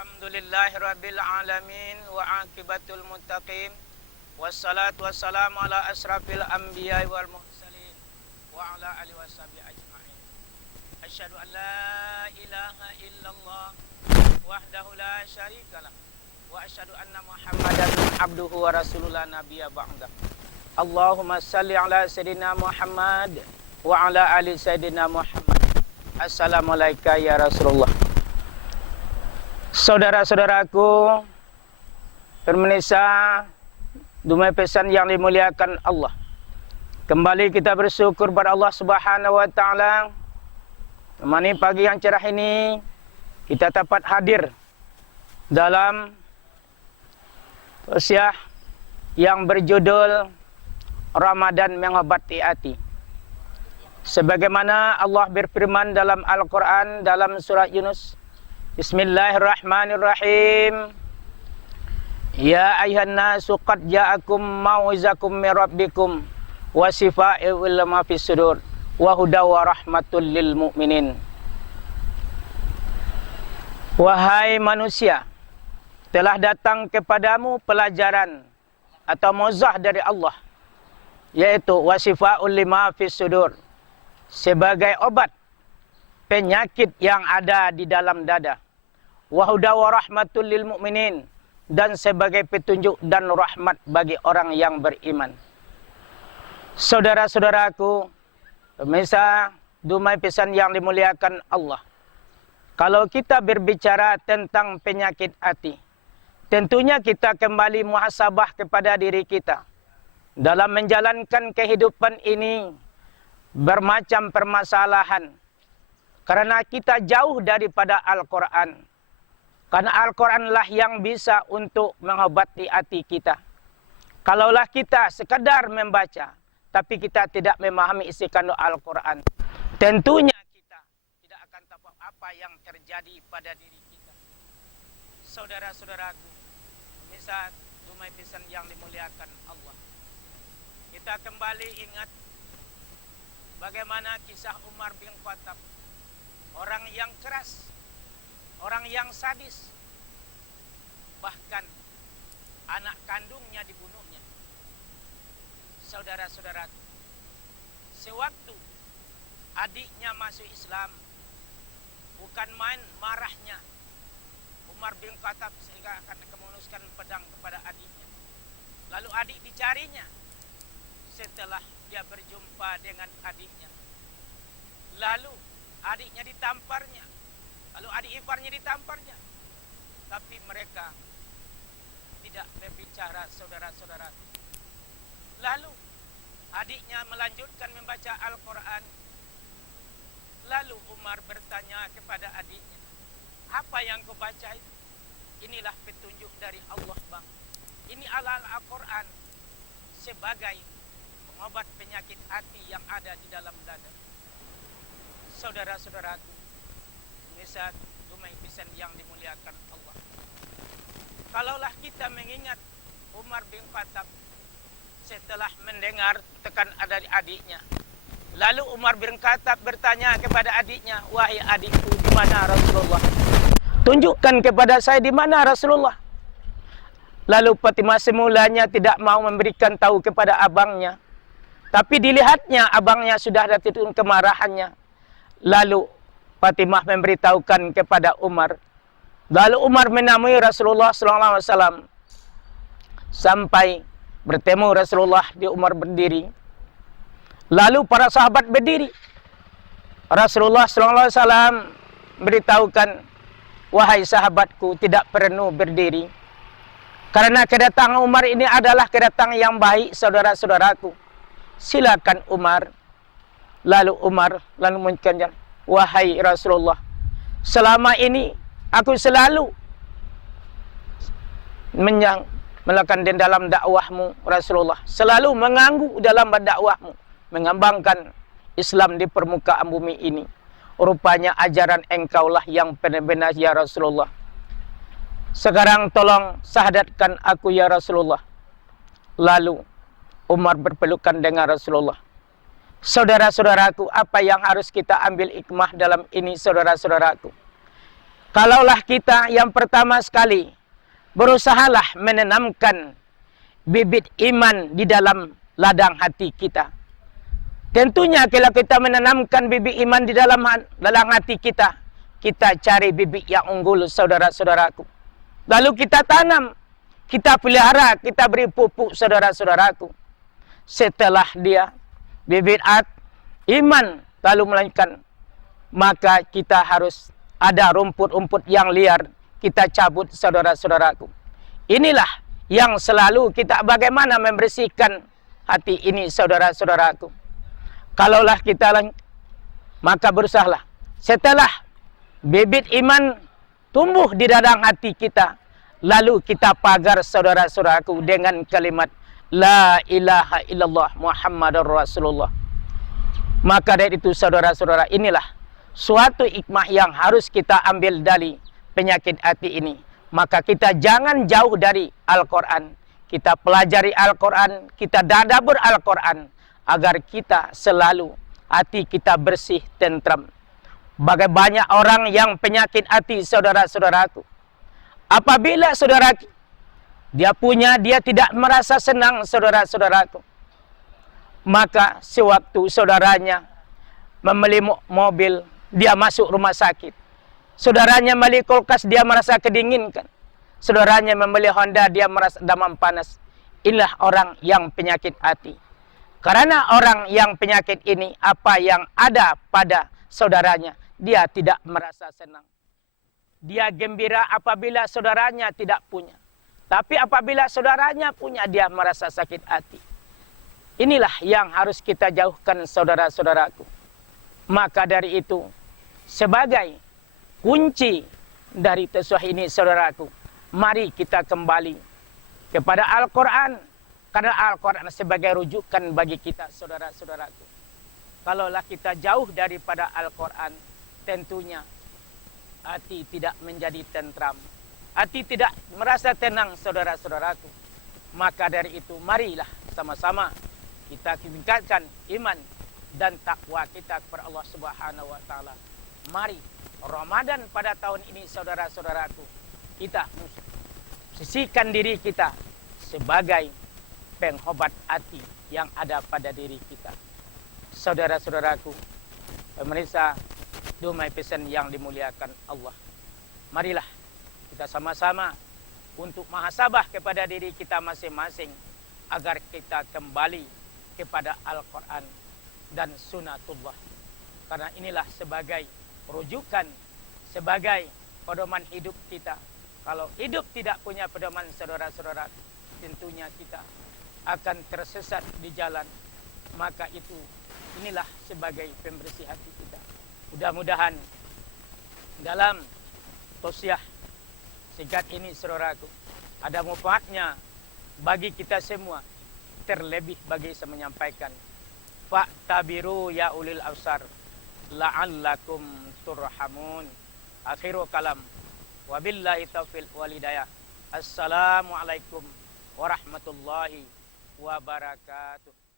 Alhamdulillahirabbil alamin wa aqibatul muttaqin wassalatu wassalamu ala asrafil anbiya'i wal mursalin wa ala alihi washabihi ajma'in. Asyhadu an la ilaha illallah wahdahu la syarikalah wa asyhadu anna Muhammadan abduhu wa rasulullah nabiyya ba'da. Allahumma salli ala sayyidina Muhammad wa ala ali sayyidina Muhammad. Assalamualaikum ya Rasulullah. Saudara-saudaraku, pemirsa Dumai Pesan yang dimuliakan Allah. Kembali kita bersyukur pada Allah Subhanahu wa taala. Temani pagi yang cerah ini kita dapat hadir dalam tausiah yang berjudul Ramadan Mengobati Hati. Sebagaimana Allah berfirman dalam Al-Quran dalam surat Yunus, Bismillahirrahmanirrahim. Ya ayuhan nasu qad ja'akum mau'izakum min rabbikum wa shifaa'un lima fis sudur wa hudaw wa rahmatul lil mu'minin. Wahai manusia, telah datang kepadamu pelajaran atau mauzah dari Allah, yaitu wa shifaa'un lima fis sudur, sebagai obat penyakit yang ada di dalam dada. Wa hudaw wa rahmatul lil mu'minin, dan sebagai petunjuk dan rahmat bagi orang yang beriman. Saudara-saudaraku, pemirsa Dumai Pesan yang dimuliakan Allah. Kalau kita berbicara tentang penyakit hati, tentunya kita kembali muhasabah kepada diri kita. Dalam menjalankan kehidupan ini, bermacam permasalahan. Karena kita jauh daripada Al-Quran. Karena Al-Quranlah yang bisa untuk mengobati hati kita. Kalaulah kita sekadar membaca, tapi kita tidak memahami isi kandung Al-Quran, tentunya kita tidak akan tahu apa yang terjadi pada diri kita. Saudara-saudaraku, pemirsa Dumai Pesan yang dimuliakan Allah. Kita kembali ingat bagaimana kisah Umar bin Khattab. Orang yang keras, orang yang sadis, bahkan anak kandungnya dibunuhnya. Saudara-saudaraku, sewaktu adiknya masuk Islam, bukan main marahnya Umar bin Khattab sehingga akan menunuskan pedang kepada adiknya. Lalu adik dicarinya. Setelah dia berjumpa dengan adiknya, lalu adiknya ditamparnya, lalu adik iparnya ditamparnya. Tapi mereka tidak berbicara, saudara-saudara. Lalu adiknya melanjutkan membaca Al-Quran. Lalu Umar bertanya kepada adiknya, apa yang kau baca itu? Inilah petunjuk dari Allah, bang. Ini Al-Quran sebagai pengobat penyakit hati yang ada di dalam dada. Saudara-saudaraku, pemirsa Dumai Pesan yang dimuliakan Allah. Kalaulah kita mengingat Umar bin Khattab setelah mendengar tekan ada adiknya, lalu Umar bin Khattab bertanya kepada adiknya, wahai adikku, di mana Rasulullah? Tunjukkan kepada saya di mana Rasulullah. Lalu Fatimah semulanya tidak mau memberikan tahu kepada abangnya, tapi dilihatnya abangnya sudah ada titik kemarahannya. Lalu Fatimah memberitahukan kepada Umar. Lalu Umar menemui Rasulullah SAW. Sampai bertemu Rasulullah, di Umar berdiri. Lalu para sahabat berdiri. Rasulullah SAW beritahukan, wahai sahabatku, tidak perlu berdiri. Karena kedatangan Umar ini adalah kedatangan yang baik, saudara-saudaraku. Silakan Umar. Lalu Umar mengucapkan, wahai Rasulullah, selama ini aku selalu melakukan di dalam dakwahmu, Rasulullah. Selalu mengganggu dalam dakwahmu, mengembangkan Islam di permukaan bumi ini. Rupanya ajaran engkaulah yang benar-benar ya Rasulullah. Sekarang tolong syahadatkan aku ya Rasulullah. Lalu Umar berpelukan dengan Rasulullah. Saudara-saudaraku, apa yang harus kita ambil hikmah dalam ini, saudara-saudaraku? Kalaulah kita yang pertama sekali berusahalah menanamkan bibit iman di dalam ladang hati kita. Tentunya kalau kita menanamkan bibit iman di dalam hati kita, kita cari bibit yang unggul, saudara-saudaraku. Lalu kita tanam, kita pelihara, kita beri pupuk, saudara-saudaraku. Setelah dia bibit iman lalu melahirkan, maka kita harus ada rumput-rumput yang liar, kita cabut, saudara-saudaraku. Inilah yang selalu kita bagaimana membersihkan hati ini, saudara-saudaraku. Kalaulah kita maka berusahalah. Setelah bibit iman tumbuh di dalam hati kita, lalu kita pagar, saudara-saudaraku, dengan kalimat La ilaha illallah Muhammadur Rasulullah. Maka dari itu, saudara-saudara, inilah suatu hikmah yang harus kita ambil dari penyakit hati ini. Maka kita jangan jauh dari Al-Quran. Kita pelajari Al-Quran, kita tadabbur Al-Quran, agar kita selalu hati kita bersih, tentram. Bagaimana banyak orang yang penyakit hati, saudara-saudaraku. Apabila saudara dia tidak merasa senang, saudara-saudaraku, maka sewaktu saudaranya membeli mobil, dia masuk rumah sakit. Saudaranya membeli kulkas, dia merasa kedinginkan. Saudaranya membeli Honda, dia merasa demam panas. Inilah orang yang penyakit hati. Karena orang yang penyakit ini, apa yang ada pada saudaranya, dia tidak merasa senang. Dia gembira apabila saudaranya tidak punya. Tapi apabila saudaranya punya, dia merasa sakit hati. Inilah yang harus kita jauhkan, saudara-saudaraku. Maka dari itu, sebagai kunci dari tasawuf ini, saudaraku, mari kita kembali kepada Al-Quran. Karena Al-Quran sebagai rujukan bagi kita, saudara-saudaraku. Kalaulah kita jauh daripada Al-Quran, tentunya hati tidak menjadi tentram. Hati tidak merasa tenang, saudara-saudaraku. Maka dari itu, marilah sama-sama kita tingkatkan iman dan takwa kita kepada Allah Subhanahu wa Ta'ala. Mari Ramadan pada tahun ini, saudara-saudaraku, kita sisihkan diri kita sebagai penghobat hati yang ada pada diri kita. Saudara-saudaraku, pemirsa Dumai Pesan yang dimuliakan Allah, marilah kita sama-sama untuk muhasabah kepada diri kita masing-masing, agar kita kembali kepada Al-Quran dan Sunnatullah. Karena inilah sebagai rujukan, sebagai pedoman hidup kita. Kalau hidup tidak punya pedoman, saudara-saudara, tentunya kita akan tersesat di jalan. Maka inilah sebagai pembersih hati kita. Mudah-mudahan dalam tausiah singkat ini, saudaraku, ada manfaatnya bagi kita semua. Terlebih bagi saya menyampaikan, fa'tabiru ya ulil absar la'allakum turhamun. Akhiru kalam, wabillahi taufiq walhidayah. Assalamualaikum warahmatullahi wabarakatuh.